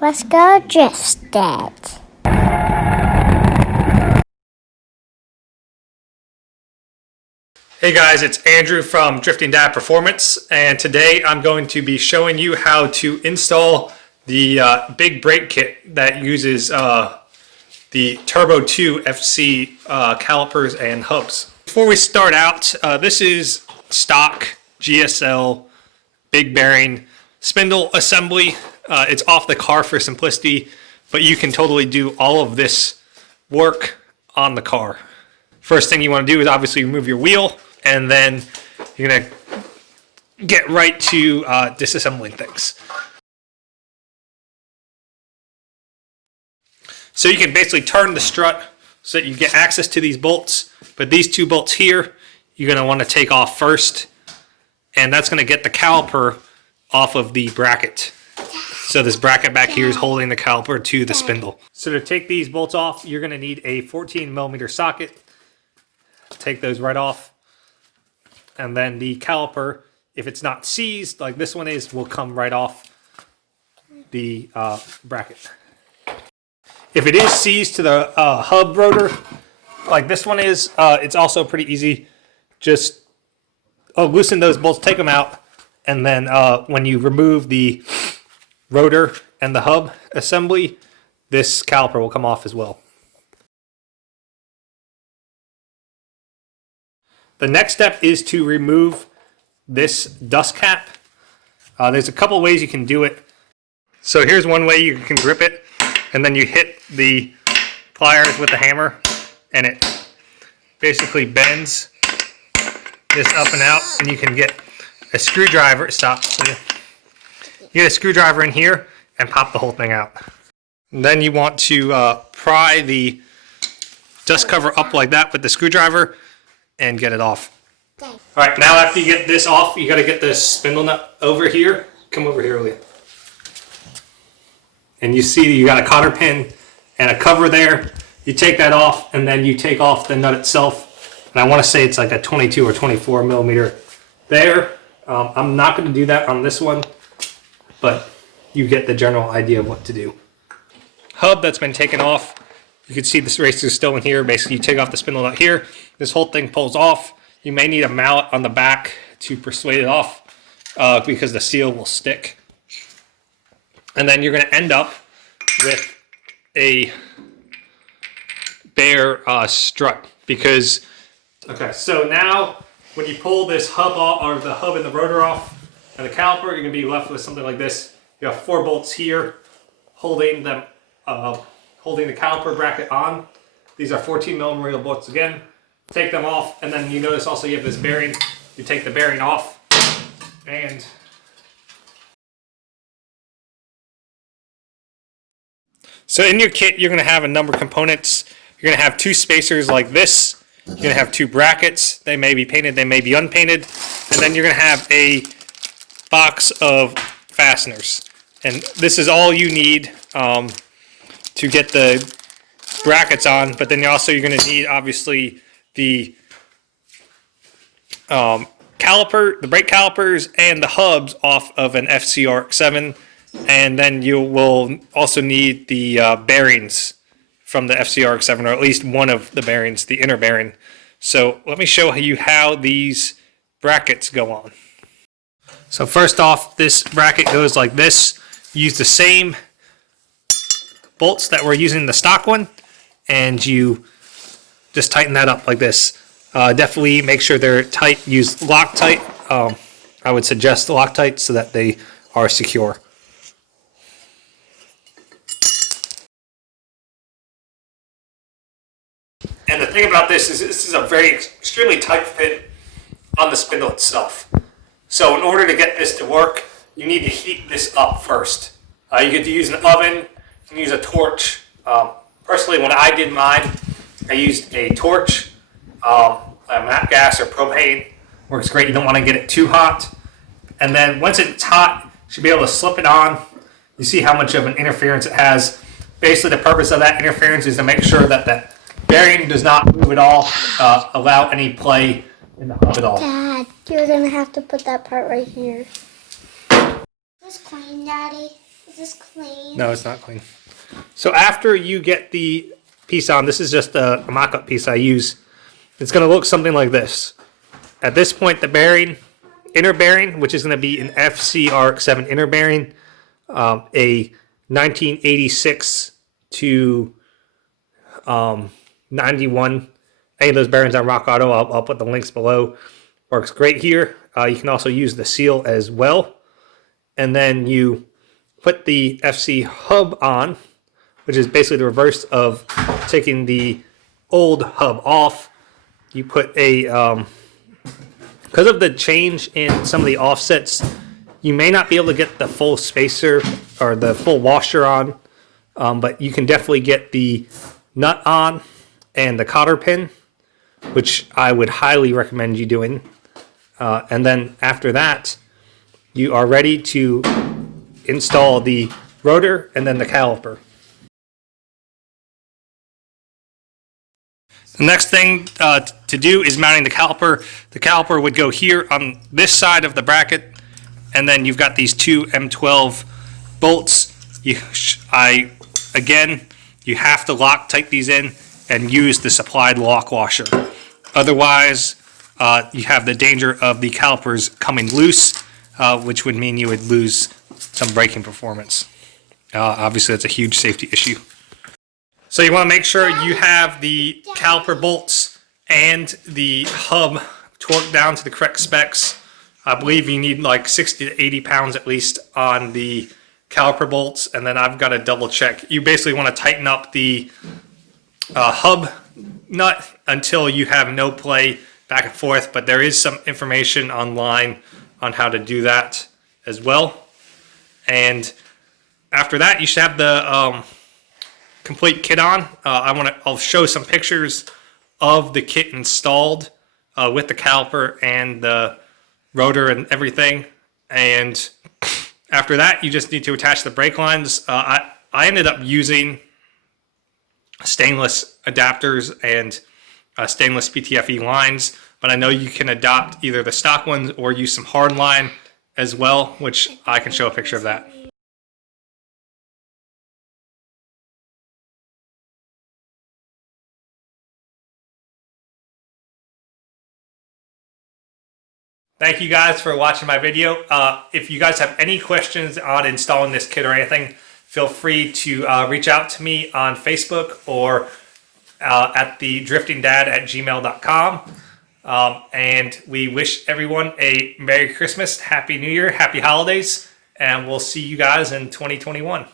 Let's go drift it. Hey guys, it's Andrew from Drifting Dad Performance, and today I'm going to be showing you how to install the big brake kit that uses the Turbo 2 FC calipers and hubs. Before we start out, this is stock GSL big bearing spindle assembly. It's off the car for simplicity, but you can totally do all of this work on the car. First thing you want to do is obviously remove your wheel, and then you're going to get right to disassembling things. So you can basically turn the strut so that you get access to these bolts, but these two bolts here, you're going to want to take off first, and that's going to get the caliper off of the bracket. So this bracket back here is holding the caliper to the spindle. So to take these bolts off, you're going to need a 14mm socket. Take those right off. And then the caliper, if it's not seized like this one is, will come right off the bracket. If it is seized to the hub rotor, like this one is, it's also pretty easy. Just loosen those bolts, take them out, and then when you remove the rotor and the hub assembly, this caliper will come off as well. The next step is to remove this dust cap. There's a couple ways you can do it. So here's one way you can grip it, and then you hit the pliers with the hammer, and it basically bends this up and out, and you can get a screwdriver. Stop. You get a screwdriver in here and pop the whole thing out. And then you want to pry the dust cover up like that with the screwdriver and get it off. All right, now after you get this off, you got to get this spindle nut over here. Come over here, Leah. And you see you got a cotter pin and a cover there. You take that off, and then you take off the nut itself. And I want to say it's like a 22 or 24mm there. I'm not going to do that on this one, but you get the general idea of what to do. Hub that's been taken off. You can see this racer is still in here. Basically, you take off the spindle nut here. This whole thing pulls off. You may need a mallet on the back to persuade it off because the seal will stick. And then you're going to end up with a bare strut because, okay, so now when you pull this hub off, or the hub and the rotor off and the caliper, you're going to be left with something like this. You have 4 bolts here holding them, holding the caliper bracket on. These are 14mm bolts again. Take them off, and then you notice also you have this bearing. You take the bearing off, and so in your kit you're going to have a number of components. You're going to have 2 spacers like this. You're going to have 2 brackets. They may be painted, they may be unpainted, and then you're going to have a box of fasteners. And this is all you need to get the brackets on, but then you're going to need obviously the caliper, the brake calipers, and the hubs off of an RX7, and then you will also need the bearings from the RX7, or at least one of the bearings, the inner bearing. So let me show you how these brackets go on. So first off, this bracket goes like this. Use the same bolts that we're using in the stock one, and you just tighten that up like this. Definitely make sure they're tight. Use Loctite. I would suggest Loctite so that they are secure. And the thing about this is a very extremely tight fit on the spindle itself. So in order to get this to work, you need to heat this up first. You get to use an oven, you can use a torch. Personally, when I did mine, I used a torch, a MAP gas or propane. Works great. You don't want to get it too hot. And then once it's hot, you should be able to slip it on. You see how much of an interference it has. Basically, the purpose of that interference is to make sure that that bearing does not move at all, allow any play in the hub at all. Dad, you're going to have to put that part right here. It's clean, Daddy. Is this clean? No, it's not clean. So after you get the piece on, this is just a mock-up piece I use. It's going to look something like this. At this point, the bearing, inner bearing, which is going to be an FC RX7 inner bearing, a 1986 to 91. Any of those bearings on Rock Auto, I'll put the links below. Works great here. You can also use the seal as well. And then you put the FC hub on, which is basically the reverse of taking the old hub off. You put a, because of the change in some of the offsets, you may not be able to get the full spacer or the full washer on, but you can definitely get the nut on and the cotter pin, which I would highly recommend you doing. And then after that, you are ready to install the rotor and then the caliper. The next thing to do is mounting the caliper. The caliper would go here on this side of the bracket, and then you've got these two M12 bolts. You have to Loctite these in and use the supplied lock washer. Otherwise, you have the danger of the calipers coming loose, which would mean you would lose some braking performance. Obviously, that's a huge safety issue. So you want to make sure you have the caliper bolts and the hub torqued down to the correct specs. I believe you need like 60 to 80 pounds at least on the caliper bolts, and then I've got to double check. You basically want to tighten up the hub nut until you have no play back and forth, but there is some information online on how to do that as well. And after that, you should have the complete kit on. I'll show some pictures of the kit installed with the caliper and the rotor and everything. And after that, you just need to attach the brake lines. I ended up using stainless adapters and stainless PTFE lines, but I know you can adopt either the stock ones or use some hard line as well, which I can show a picture of that. Thank you guys for watching my video. If you guys have any questions on installing this kit or anything, feel free to reach out to me on Facebook or at thedriftingdad@gmail.com. And we wish everyone a Merry Christmas, Happy New Year, Happy Holidays, and we'll see you guys in 2021.